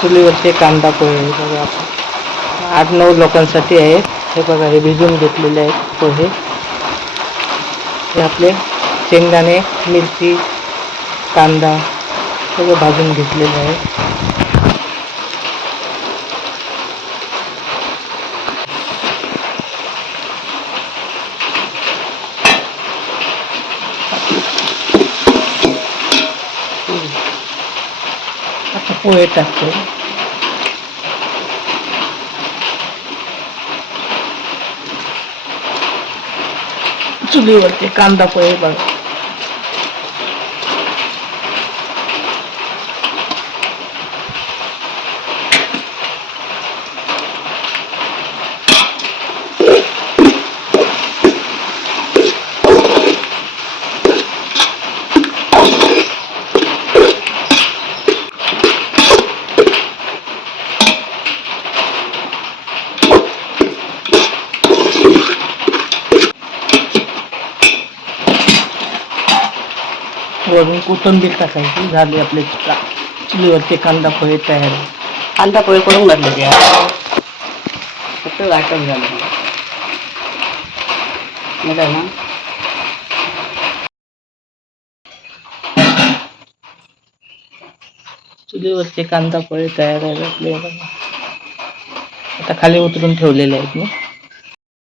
चुलीवरचे कांदा पोहे हे बघा आपण आठ नऊ लोकांसाठी आहेत हे बघा हे भिजून घेतलेले आहेत पोहे. हे आपले शेंगदाणे मिरची कांदा सगळं भाजून घेतलेलं आहे आता पोहे टाकते चुलीवरचे कांदा पोहे बघा. वरून कोथिंबीर टाकायची झाले आपले चुलीवरचे कांदा पोहे तयार. कांदा पोहे करून घातले ते? फक्त वाटप झालं. मग आहे ना? चुलीवरचे कांदा पोहे तयार आहेत आपले. आता खाली उतरून ठेवलेले आहेत मी.